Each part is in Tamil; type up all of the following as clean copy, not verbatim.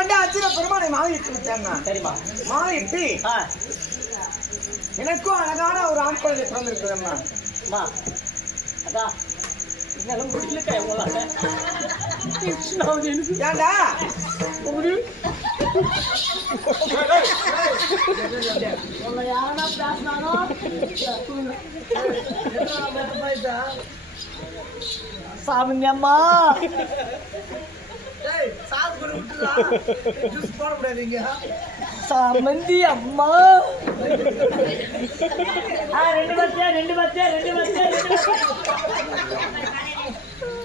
கொண்டு அச்சிர பெருமானை மாவிட்டு விட்டாங்க. சரிம்மா, மாவிட்டு எனக்கும் அழகான ஒரு ஆண் குழந்தை பிறந்திருக்குதும்மா. அதான் இன்னும் முடியல ஏண்டா யாரா பேசினானோ சாமிங்க அம்மா சாமந்தி அம்மா ரெண்டு பத்தியா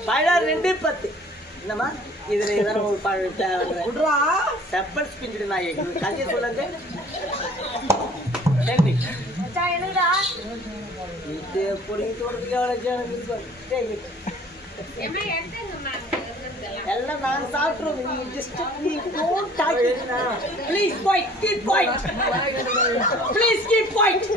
பழம் 2-10 என்னம்மா இதுல ஏதாவது ஒரு செப்பல் பிஞ்சிடு நான் கதையை சொல்லுங்க. எல்லாம் நாங்க சாப்பிட்டுருவோம். Please point keep point please keep point.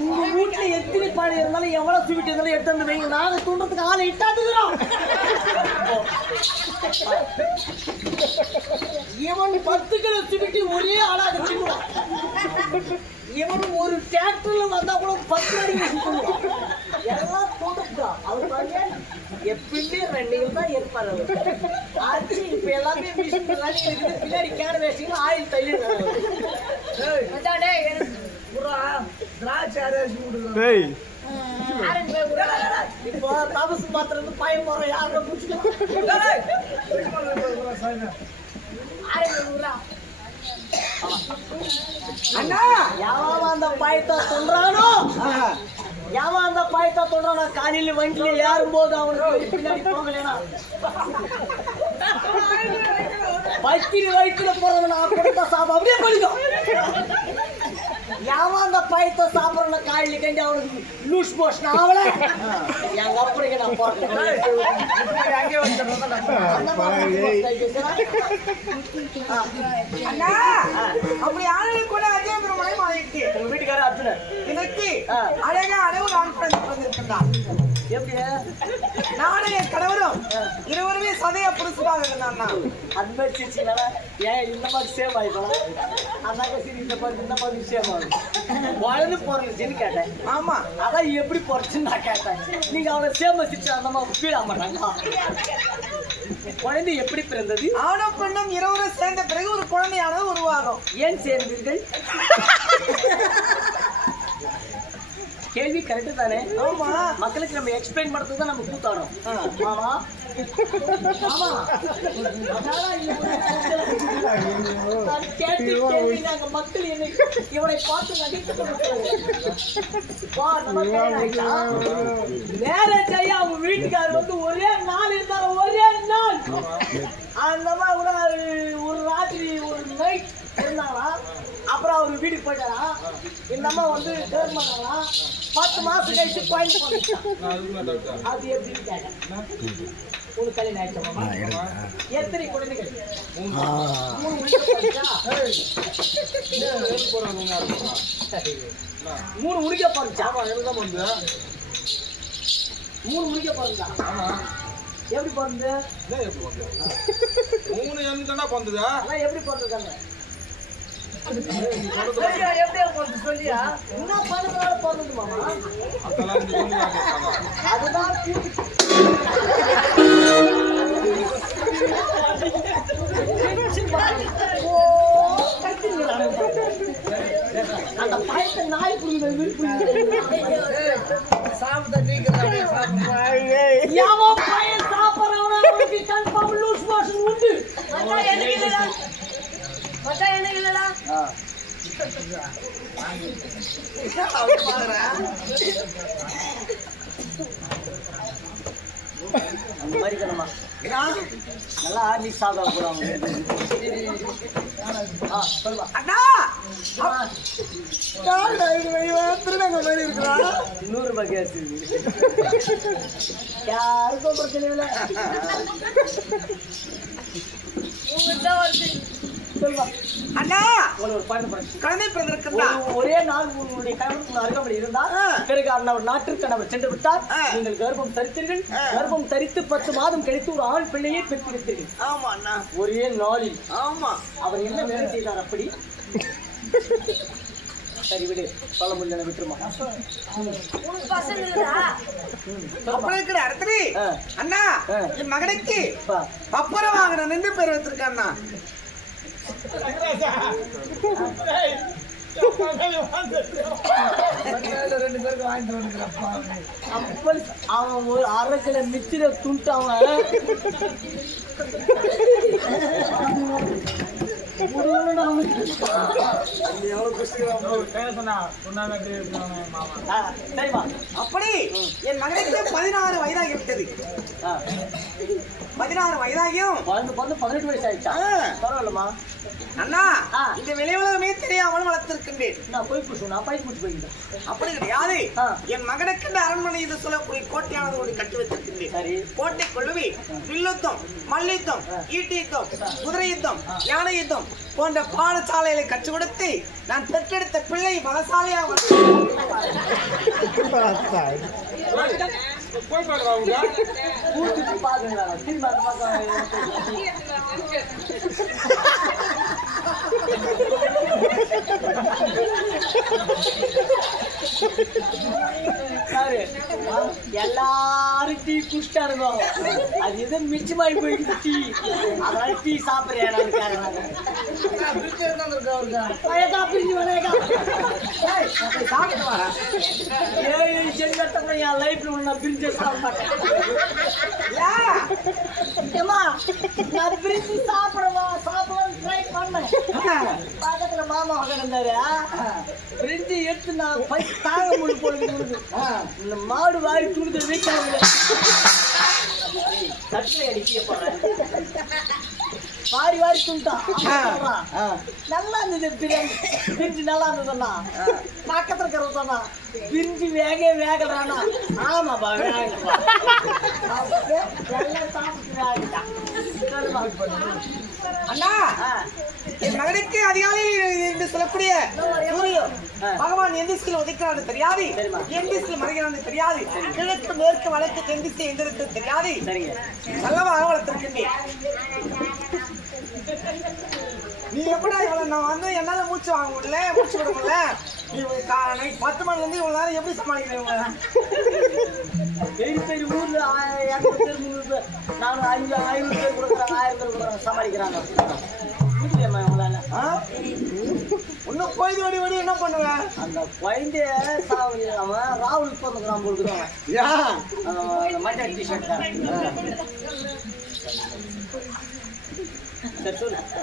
உங்க வீட்டுல எத்தனை பாடி இருந்தாலும் எவ்வளவு ஸ்வீட் இருந்தாலும் எடுத்து வந்து வைங்க. நாங்க தூண்டுறதுக்கு ஆளை இட்டாந்துக்கிறோம். இவன் 10 கிலோ ஸ்வீட் ஒரே ஆளா வச்சுக்குவான். இவன் ஒரு டிராக்டர்ல வந்தா கூட 10 அடிக்கு சுத்துவான். எல்லாம் தூண்டுறான். அவர் பாருங்க எப்பயுமே ரன்னிங் தான் இருப்பாரு. ஆச்சு இப்ப எல்லாமே பின்னாடி கேன வேசிங்க ஆயில் தள்ளி இப்போ தபசு மாத்திரம் பயம் போற யாரும் அண்ணா யாவா அந்த பாயத்தை சொல்றானோ யாவன் அந்த பாயத்தை சொல்றானோ காலையில வண்டியில ஏறும் போது அவனுக்கு பின்னாடி போகலனா பத்திரி வயிற்றுல போறவனா கொடுத்த சாப்பிட அப்படியே பழிக்கும். யாவன் அந்த பாயத்தை சாப்பிடற காலையில கண்டி அவனுக்கு லூஸ் போஷன் ஆகல. எங்க அப்படிங்க நான் போறேன் அண்ணா அப்படி ஆளுங்க கூட அதே பிரமாணம் ஆயிடுச்சு. உங்க வீட்டுக்காரர் அர்ஜுன எனக்கு அழகா அழகு நான் பண்ணிருக்கின்றான். எப்படி நானும் என் கணவரும் இருவருமே சதையா புதுசுதாக இருந்தாண்ணா. அது மாதிரி சிரிச்சுனா ஏன் இந்த மாதிரி சேவ் ஆயிடும். அதாங்க சரி இந்த மாதிரி சேவ் ஆகும். வளர்ந்து போறதுன்னு கேட்டேன். ஆமா அதான் எப்படி போறச்சுன்னு நான் கேட்டேன். நீங்க அவனை சேவ சிரிச்சு அந்த மாதிரி ஃபீல் ஆக மாட்டாங்களா? குழந்தை எப்படி பிறந்தது? ஆணும் பெண்ணும் இருவரும் சேர்ந்த பிறகு ஒரு குழந்தையானது உருவாகும். ஏன் சேர்ந்தீர்கள்? கேள்வி கரெக்டு தானே? ஆமா மக்களுக்கு நம்ம எக்ஸ்பிளைன் பண்றது தான் நம்ம கூத்தாடும். ஆமா ஆமா மக்கள் என்னை இவனை பார்த்து மேரேஜ் ஆகி அவங்க வீட்டுக்காரர் வந்து ஒரே நாள் இருந்தாலும் ஒரே நாள் அந்த மாதிரி கூட ஒரு ராத்திரி ஒரு நைட் இருந்தாங்களா. அப்புறம் அவர் வீட்டுக்கு போயிட்டாரா. இந்த அம்மா வந்து டேர்ன் பண்ணாங்களா. 10 மாசம் கழிச்சு பாயிண்ட் பண்ணிட்டான். அது எப்படின்னு கேட்டேன். உங்களுக்கு கல்யாணம் ஆயிடுச்சா? எத்தனை குழந்தைகள்? 3 முடிக்க போறச்சா? 3 முடிக்க போறா. எப்படி பிறந்து? 3 என்ன பிறந்ததா? எப்படி பிறந்தாங்க? எப்படியா பிறந்து சொல்லியா? என்ன பண்ணதுனால பிறந்தது மாமா? அதுதான் அந்த பயத்தை நாய் புரியுது சாப்பிட்ட பையன் சாப்பிட்றவனா கன்ஃபார்ம் லூஸ் மோஷன் உண்டு. மச்சா என்ன இல்லடா அந்த மாதிரி கணமா நல்லா ஆர்லி சாப்பிட போறாங்க. சொல்லுவா அண்ணா திருநங்க மாதிரி இருக்கிறா. 100 ரூபாய் கேஸ் யாருக்கும் பிரச்சனை இல்லை. உங்கள்கிட்ட வருது அண்ணா ஒரு குழந்தை பிறந்திருக்கிறார். ஒரே நாள் உங்களுடைய கணவன் அருகாமல் இருந்தால் பிறகு அவர் நாட்டிற்கு அவர் சென்று விட்டார். நீங்கள் கர்ப்பம் தரித்தீர்கள். கர்ப்பம் தரித்து 10 மாதம் கழித்து ஒரு ஆண் பிள்ளையை பெற்றிருத்தீர்கள். ஆமா அண்ணா, ஒரே நாளில். ஆமா. அவர் என்ன வேலை செய்தார் அப்படி? சரி விடு, சொல்ல முடியல, விட்டுருமா. அப்படி இருக்கிற அடுத்தது அண்ணா என் மகனுக்கு அப்புறம் வாங்கின நின்று பேர் வச்சிருக்காண்ணா. அவன் ஒரு 1/2 கிலோ மிச்சிர துண்டாவன் அப்படி என் மகனுக்கு 16 வயதாகி விட்டது. 16 வயதாகியும் 18 வயசு ஆயிடுச்சா? பரவாயில்லமா அண்ணா, இந்த வெளியுலகமே தெரியாமல் வளர்த்திருக்கின்றேன். நான் போய் போயிட்டேன். அப்படி கிடையாது. என் மகனுக்கு அரண்மனை இது சொல்லக்கூடிய கோட்டையானது ஒரு கட்டி வைத்திருக்கின்றேன். கோட்டை கொள்ளுவி வில்லுத்தம், மல்யுத்தம், ஈட்டி யுத்தம், குதிரை யுத்தம், யானை யுத்தம் போன்ற பாடசாலைகளை கற்றுக் கொடுத்து நான் பெற்றெடுத்த பிள்ளை பலசாலியாக எல்லாரும் டீ குடிச்சிட்டாருங்க. அது எதோ மிச்சமாயி போயிடுச்சு டீ. அதனால டீ சாப்பிடுறேன். என் லைஃப்ல நான் பிரிஞ்சு சாப்பிட மாட்டேன். நான் பிரிஞ்சு சாப்பிடலாம் ட்ரை பண்ணேன். பக்கத்துல மாமா இருந்தாரு. பிரிஞ்சு எடுத்து நான் தாங்க முடியும் போடுது. இந்த மாடு வாரி துணித வீட்டாங்க கட்டில அடிக்க போறேன். வாரி துண்டான். நல்லா இருந்தது பிரியாணி. பிரிஞ்சு நல்லா இருந்ததுண்ணா. பக்கத்துல இருக்கிறதா பிரிஞ்சு வேகலானா? ஆமாப்பா வேகப்பா. அண்ணா என் மகனுக்கு அதிகாலையில் என்று சொல்லக்கூடிய பகவான் எந்த திசையில் உதைக்கிறான்னு தெரியாது, எந்த திசையில் மறைகிறான்னு தெரியாது, கிழக்கு மேற்கு வடக்கு தென் திசை எந்த தெரியாது. நல்லமாக வளர்த்திருக்கின்றேன். நீ எப்படா இவ்வளவு நான் வந்து என்னால மூச்சு வாங்க முடியல, மூச்சு விட முடியல. நீ 10 மணில இருந்து இவ்வளவு நேரம் எப்படி சமாளிக்கிறீங்க? பெரிய ஊர்ல 200 பேர் 300 பேர், நானும் 500 பேர் கொடுக்குறாங்க, 1000 பேர் கொடுக்குறாங்க, சமாளிக்கிறாங்க. இன்னும் கோயில் வடி வடி என்ன பண்ணுவேன்? அந்த குழந்தைய அவன் ராகுல் பிறந்துக்கிறான் போடுக்குறான். மட்டை டிஷர்ட்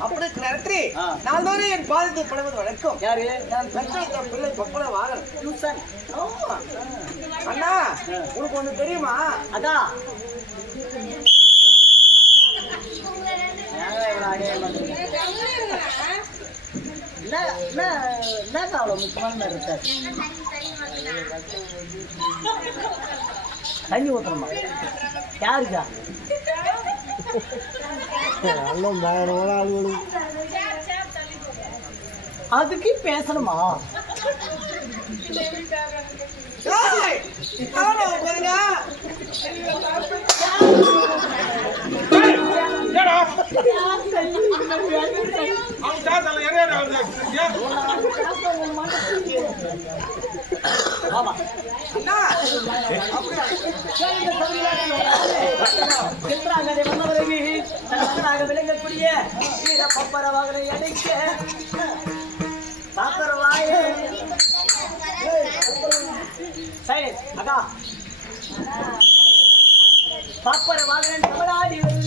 அப்படி நேரத்தில் நாள்தோறும் என் பாதத்தை படுவது வழக்கம். யாரு? நான் பெற்ற பிள்ளை பப்பட வாகனம். அண்ணா உனக்கு ஒண்ணு தெரியுமா? அதான் அவ்வளோ முக்கியமான இருக்காது. தண்ணி ஊற்றணுமா? யாருக்கா? அதுக்கு பேசணுமா? விளங்கக்கூடிய பப்பர வாகனை அடைக்க சரி அக்கா பப்பர வாகனம்